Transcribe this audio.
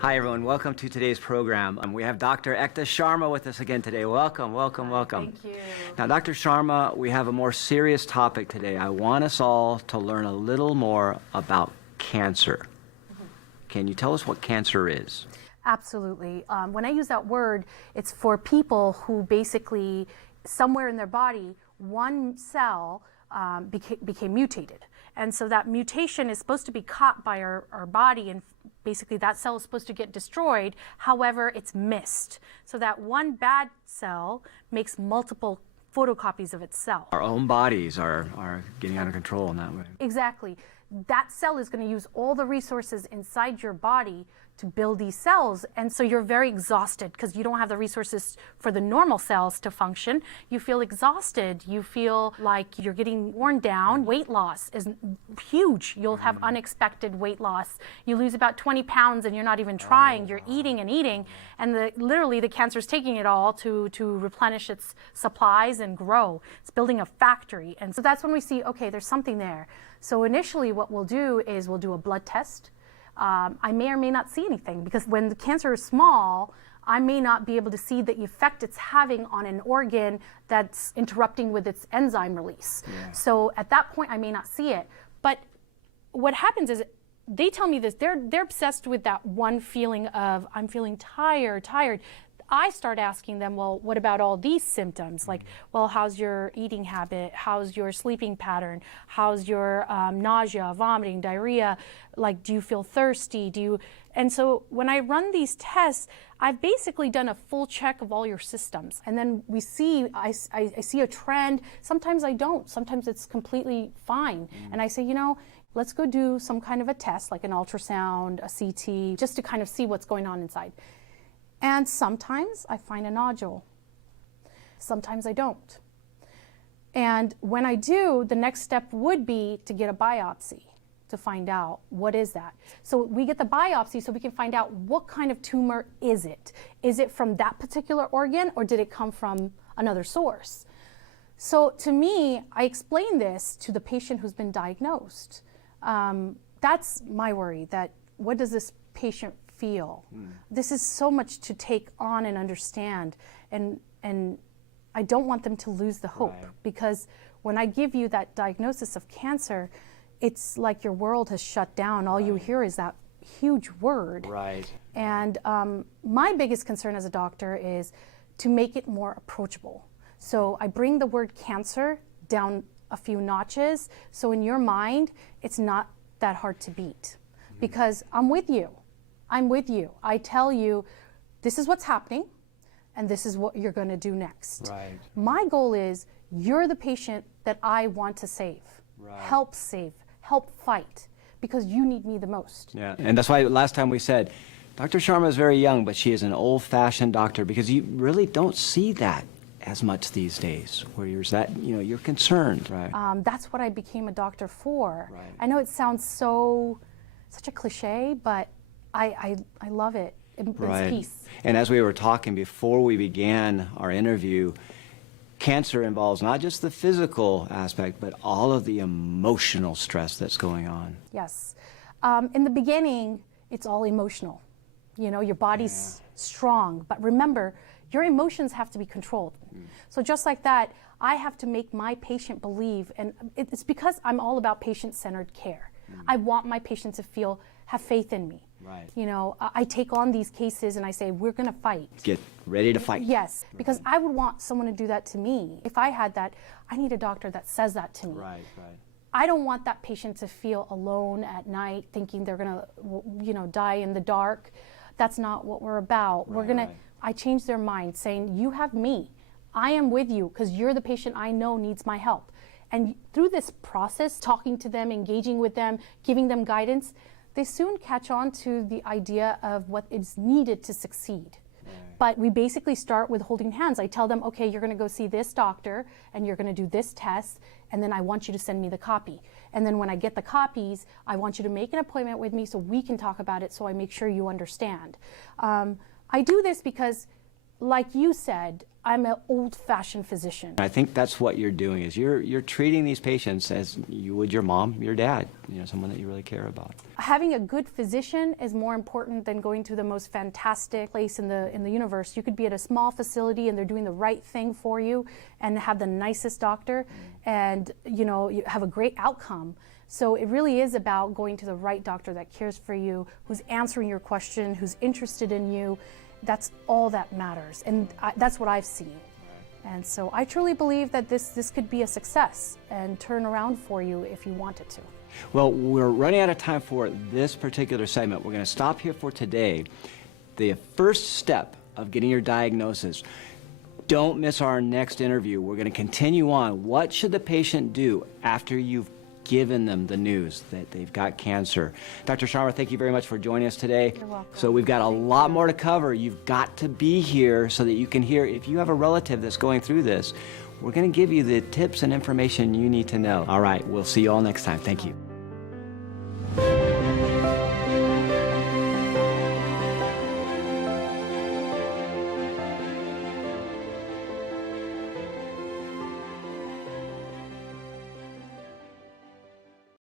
Hi everyone, welcome to today's program. We have Dr. Ekta Sharma with us again today. Welcome, welcome, welcome. Thank you. Now, Dr. Sharma, we have a more serious topic today. I want us all to learn a little more about cancer. Can you tell us what cancer is? Absolutely. When I use that word, it's for people who basically, somewhere in their body, one cell became mutated. And so that mutation is supposed to be caught by our body, and basically that cell is supposed to get destroyed. However, it's missed. So that one bad cell makes multiple photocopies of itself. Our own bodies are getting out of control in that way. Exactly. That cell is going to use all the resources inside your body to build these cells, and so you're very exhausted because you don't have the resources for the normal cells to function. You feel exhausted. You feel like you're getting worn down. Weight loss is huge. You'll have unexpected weight loss. You lose about 20 pounds and you're not even trying. You're eating and eating, and literally the cancer's taking it all to replenish its supplies and grow. It's building a factory, and so that's when we see, okay, there's something there. So initially what we'll do is we'll do a blood test. I may or may not see anything because when the cancer is small, I may not be able to see the effect it's having on an organ that's interrupting with its enzyme release. Yeah. So at that point, I may not see it. But what happens is they tell me this, they're obsessed with that one feeling of, I'm feeling tired. I start asking them, well, what about all these symptoms? Like, well, how's your eating habit? How's your sleeping pattern? How's your nausea, vomiting, diarrhea? Like, do you feel thirsty? And so when I run these tests, I've basically done a full check of all your systems. And then I see a trend. Sometimes I don't. Sometimes it's completely fine. And I say, let's go do some kind of a test, like an ultrasound, a CT, just to kind of see what's going on inside. And sometimes I find a nodule. Sometimes I don't. And when I do, the next step would be to get a biopsy to find out what is that. So we get the biopsy so we can find out what kind of tumor is it. Is it from that particular organ or did it come from another source? So to me, I explain this to the patient who's been diagnosed. That's my worry, that what does this patient feel? This is so much to take on and understand, and I don't want them to lose the hope, because when I give you that diagnosis of cancer, it's like your world has shut down. All you hear is that huge word. And my biggest concern as a doctor is to make it more approachable. So I bring the word cancer down a few notches, so in your mind it's not that hard to beat, because I'm with you. I tell you, this is what's happening, and this is what you're going to do next. My goal is, you're the patient that I want to save, help fight, because you need me the most. Yeah, and that's why last time we said, Dr. Sharma is very young, but she is an old-fashioned doctor, because you really don't see that as much these days, where you're concerned. That's what I became a doctor for. I know it sounds such a cliche, but I love it. It brings peace. And as we were talking before we began our interview, cancer involves not just the physical aspect, but all of the emotional stress that's going on. Yes. In the beginning, it's all emotional. Your body's strong, but remember, your emotions have to be controlled. So just like that, I have to make my patient believe, and it's because I'm all about patient-centered care. I want my patient to have faith in me. I take on these cases and I say, we're going to fight. Get ready to fight. Yes, because I would want someone to do that to me. If I had that, I need a doctor that says that to me. I don't want that patient to feel alone at night thinking they're going to, die in the dark. That's not what we're about. I change their mind saying, you have me. I am with you because you're the patient I know needs my help. And through this process, talking to them, engaging with them, giving them guidance, they soon catch on to the idea of what is needed to succeed. But we basically start with holding hands. I tell them, okay, you're going to go see this doctor and you're going to do this test, and then I want you to send me the copy. And then when I get the copies, I want you to make an appointment with me so we can talk about it, so I make sure you understand. I do this because, like you said, I'm an old-fashioned physician. I think that's what you're doing, is you're treating these patients as you would your mom, your dad, someone that you really care about. Having a good physician is more important than going to the most fantastic place in the universe. You could be at a small facility and they're doing the right thing for you and have the nicest doctor and you have a great outcome. So it really is about going to the right doctor that cares for you, who's answering your question, who's interested in you. That's all that matters, and that's what I've seen. And so I truly believe that this could be a success and turn around for you if you want it to. Well, we're running out of time for this particular segment. We're going to stop here for today. The first step of getting your diagnosis. Don't miss our next interview. We're going to continue on. What should the patient do after you've given them the news that they've got cancer? Dr. Sharma, thank you very much for joining us today. You're welcome. So we've got a lot more to cover. You've got to be here so that you can hear. If you have a relative that's going through this, we're going to give you the tips and information you need to know. All right, we'll see you all next time. Thank you.